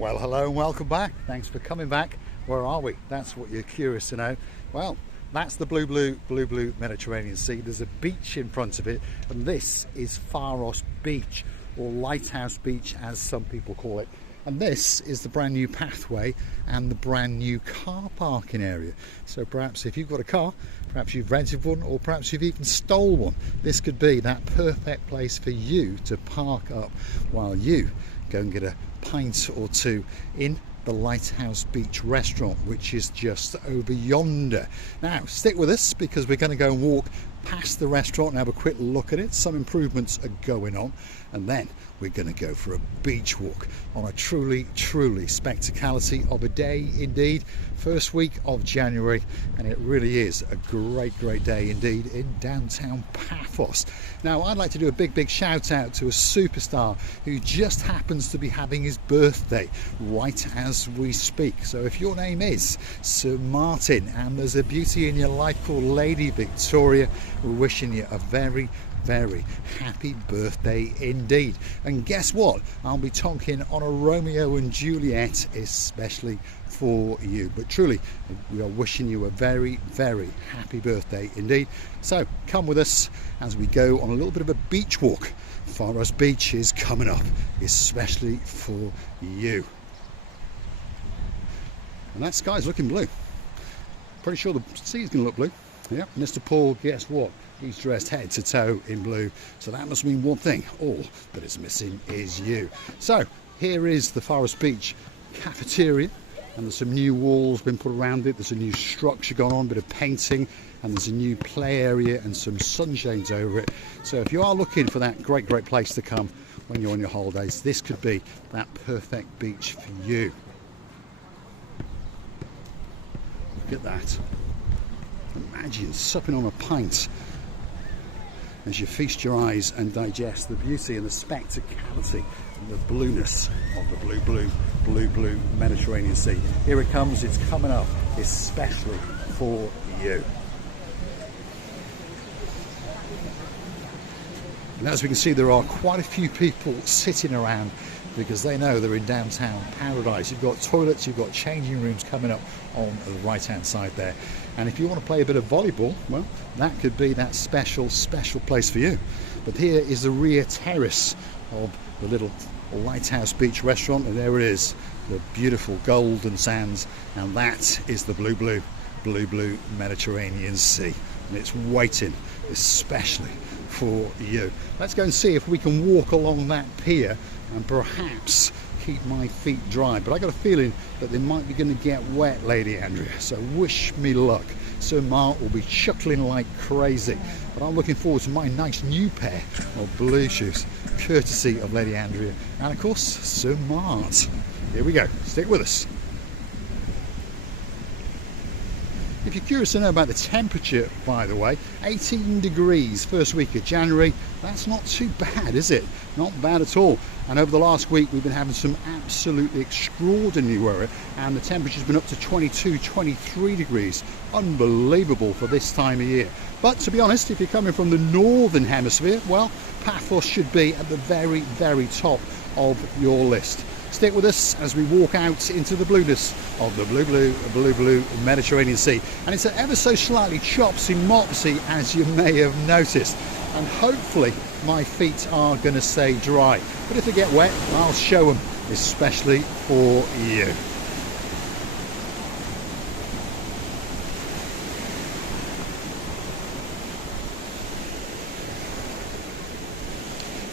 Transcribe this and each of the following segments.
Well, hello and welcome back. Thanks for coming back. Where are we? That's what you're curious to know. Well, that's the blue Mediterranean Sea. There's a beach in front of it, and this is Faros Beach, or Lighthouse Beach as some people call it. And this is the brand new pathway and the brand new car parking area. So perhaps if you've got a car, perhaps you've rented one, or perhaps you've even stole one, this could be that perfect place for you to park up while you go and get a pint or two in the Lighthouse Beach restaurant, which is just over yonder. Now stick with us, because we're going to go and walk past the restaurant and have a quick look at it. Some improvements are going on, and then we're going to go for a beach walk on a truly spectacularity of a day indeed. First week of January, and it really is a great day indeed in downtown Paphos. Now I'd like to do a big shout out to a superstar who just happens to be having his birthday right as we speak. So if your name is Sir Martin and there's a beauty in your life called Lady Victoria, we're wishing you a very happy birthday indeed. And guess what? I'll be talking on a Romeo and Juliet especially for you. But truly, we are wishing you a very happy birthday indeed. So come with us as we go on a little bit of a beach walk. Faros Beach is coming up especially for you. And that sky's looking blue. Pretty sure the sea's gonna look blue. Yeah, Mr. Paul, guess what? He's dressed head to toe in blue, so that must mean one thing: all that is missing is you. So here is the Faros Beach cafeteria, and there's some new walls been put around it. There's a new structure gone on, a bit of painting, and there's a new play area and some sunshades over it. So if you are looking for that great place to come when you're on your holidays, this could be that perfect beach for you. Look at that. Imagine supping on a pint as you feast your eyes and digest the beauty and the spectacality and the blueness of the blue Mediterranean Sea. Here it comes, it's coming up especially for you. And as we can see, there are quite a few people sitting around because they know they're in downtown paradise. You've got toilets, you've got changing rooms coming up on the right hand side there. And if you want to play a bit of volleyball, well, that could be that special place for you. But here is the rear terrace of the little Lighthouse Beach restaurant, and there it is, the beautiful golden sands, and that is the blue Mediterranean Sea, and it's waiting especially for you. Let's go and see if we can walk along that pier and perhaps keep my feet dry, but I got a feeling that they might be going to get wet, Lady Andrea, so wish me luck. Sir Mart will be chuckling like crazy, but I'm looking forward to my nice new pair of blue shoes, courtesy of Lady Andrea and of course Sir Mart. Here we go, stick with us. If you're curious to know about the temperature, by the way, 18 degrees first week of January. That's not too bad, is it? Not bad at all. And over the last week we've been having some absolutely extraordinary weather, and the temperature's been up to 22, 23 degrees. Unbelievable for this time of year. But to be honest, if you're coming from the northern hemisphere, well, Paphos should be at the very top of your list. Stick with us as we walk out into the blueness of the blue Mediterranean Sea. And it's ever so slightly chopsy-mopsy, as you may have noticed. And hopefully my feet are going to stay dry. But if they get wet, I'll show them, especially for you.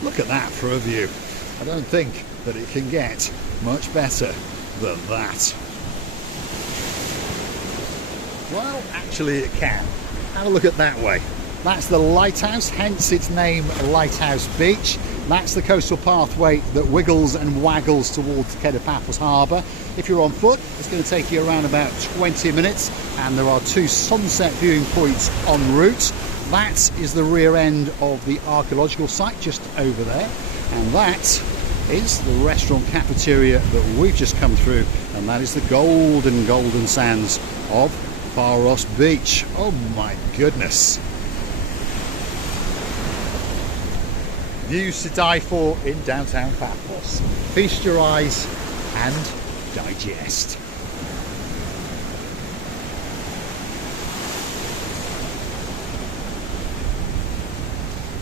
Look at that for a view. I don't think that it can get much better than that. Well, actually it can. Have a look at that way. That's the lighthouse, hence its name Lighthouse Beach. That's the coastal pathway that wiggles and waggles towards Paphos Harbour. If you're on foot, it's going to take you around about 20 minutes, and there are two sunset viewing points en route. That is the rear end of the archaeological site just over there, and that is the restaurant cafeteria that we've just come through, and that is the golden sands of Faros Beach. Oh my goodness. Views to die for in downtown Paphos. Feast your eyes and digest.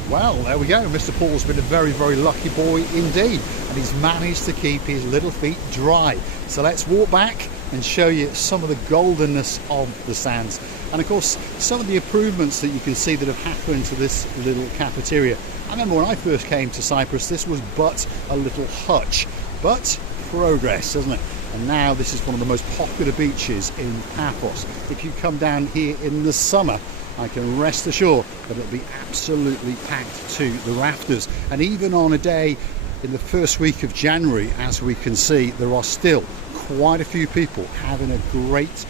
Well, there we go. Mr. Paul's been a very, very lucky boy indeed, and he's managed to keep his little feet dry. So let's walk back and show you some of the goldenness of the sands, and of course some of the improvements that you can see that have happened to this little cafeteria. I remember when I first came to Cyprus, this was but a little hutch, but progress, doesn't it? And now this is one of the most popular beaches in Paphos. If you come down here in the summer, I can rest assured that it'll be absolutely packed to the rafters. And even on a day in the first week of January, as we can see, there are still quite a few people having a great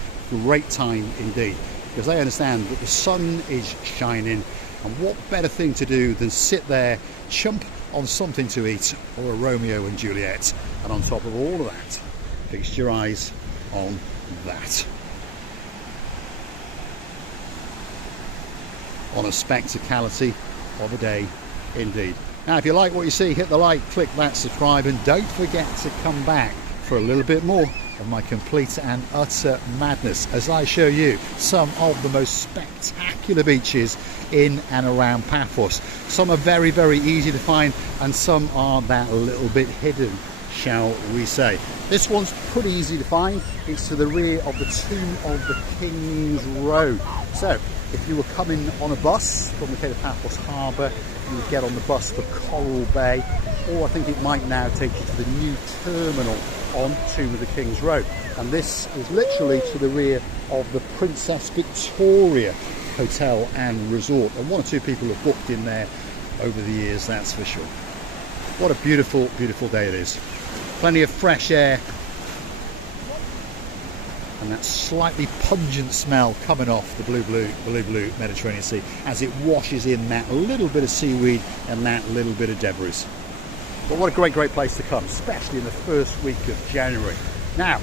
time indeed, because they understand that the sun is shining, and what better thing to do than sit there, chump on something to eat, or a Romeo and Juliet, and on top of all of that, fix your eyes on that. On a spectacality of a day indeed. Now, if you like what you see, hit the like, click that subscribe, and don't forget to come back for a little bit more of my complete and utter madness as I show you some of the most spectacular beaches in and around Paphos. Some are very, very easy to find, and some are that little bit hidden, shall we say. This one's pretty easy to find. It's to the rear of the Tomb of the King's Road. So if you were coming on a bus from the Cape of Paphos Harbour, you would get on the bus for Coral Bay, or I think it might now take you to the new terminal on Tomb of the King's Road. And this is literally to the rear of the Princess Victoria Hotel and Resort. And one or two people have booked in there over the years, that's for sure. What a beautiful, beautiful day it is. Plenty of fresh air, and that slightly pungent smell coming off the blue Mediterranean Sea as it washes in that little bit of seaweed and that little bit of debris. But what a great place to come, especially in the first week of January. Now,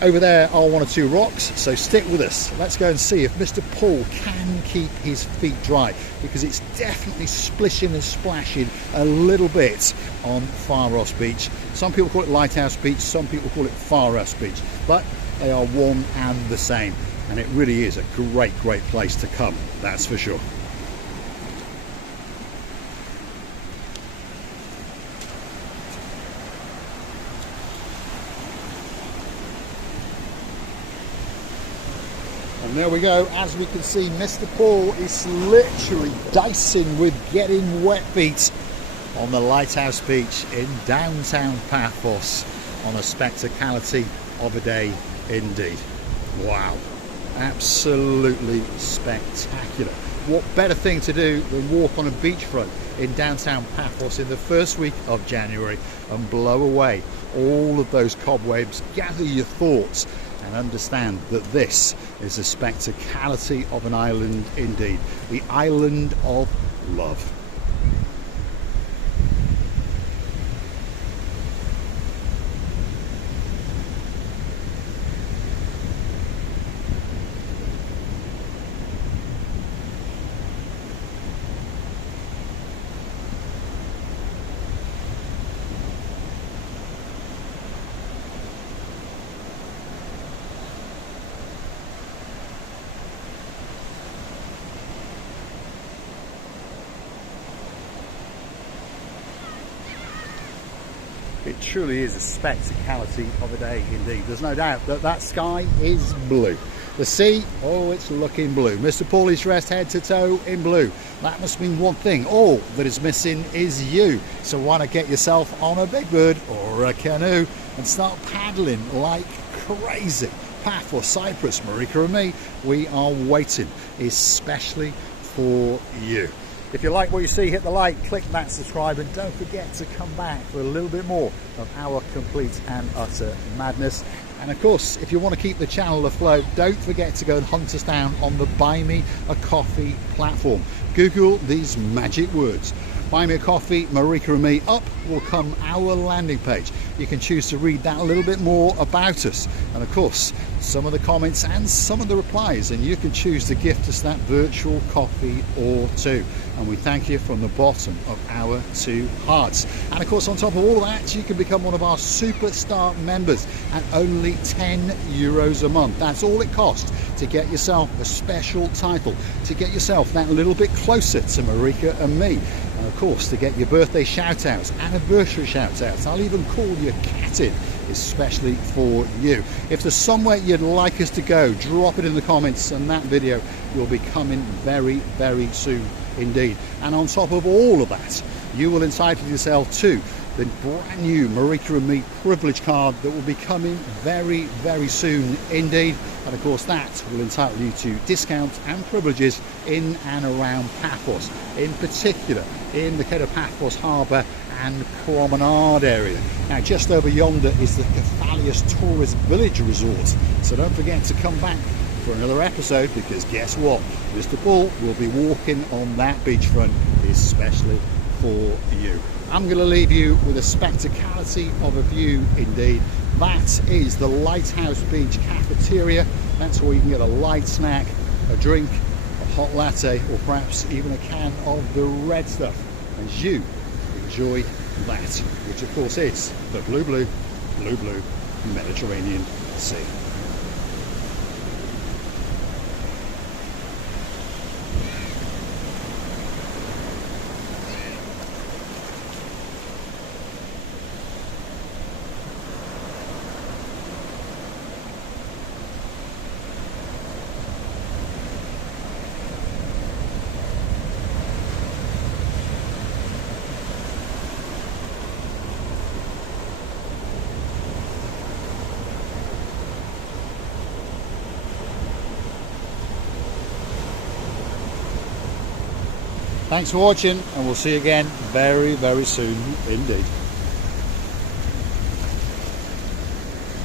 over there are one or two rocks, so stick with us. Let's go and see if Mr. Paul can keep his feet dry, because it's definitely splishing and splashing a little bit on Faros Beach. Some people call it Lighthouse Beach, some people call it Faros Beach, but they are one and the same, and it really is a great place to come, that's for sure. And there we go, as we can see, Mr. Paul is literally dicing with getting wet feet on the Lighthouse Beach in downtown Paphos on a spectacality of a day indeed. Wow, absolutely spectacular. What better thing to do than walk on a beachfront in downtown Paphos in the first week of January and blow away all of those cobwebs, gather your thoughts, and understand that this is a spectacality of an island indeed, the island of love. It truly is a spectacality of a day indeed. There's no doubt that that sky is blue. The sea, oh, it's looking blue. Mr. Paul is dressed head to toe in blue. That must mean one thing. All that is missing is you. So why not get yourself on a big bird or a canoe and start paddling like crazy. Paphos Cyprus, Marika Me, we are waiting, especially for you. If you like what you see, hit the like, click that subscribe, and don't forget to come back for a little bit more of our complete and utter madness. And of course, if you want to keep the channel afloat, don't forget to go and hunt us down on the Buy Me a Coffee platform. Google these magic words: Buy Me a Coffee, Marika Me, up will come our landing page. You can choose to read that a little bit more about us, and of course some of the comments and some of the replies, and you can choose to gift us that virtual coffee or two, and we thank you from the bottom of our two hearts. And of course, on top of all of that, you can become one of our superstar members at only €10 a month. That's all it costs to get yourself a special title, to get yourself that little bit closer to Marika and me, and of course to get your birthday shout outs, anniversary shout outs. I'll even call your cat in especially for you. If there's somewhere you'd like us to go, drop it in the comments, and that video will be coming very, very soon indeed. And on top of all of that, you will entitle yourself to the brand new Marika and Me privilege card that will be coming very, very soon indeed. And of course that will entitle you to discounts and privileges in and around Paphos, in particular in the kind of Paphos Harbour and Promenade area. Now just over yonder is the Paphos Tourist Village Resort, so don't forget to come back for another episode, because guess what, Mr. Bull will be walking on that beachfront especially for you. I'm going to leave you with a spectacality of a view indeed. That is the Lighthouse Beach Cafeteria. That's where you can get a light snack, a drink, a hot latte, or perhaps even a can of the red stuff as you enjoy that, which of course is the blue Mediterranean Sea. Thanks for watching, and we'll see you again very, very soon indeed.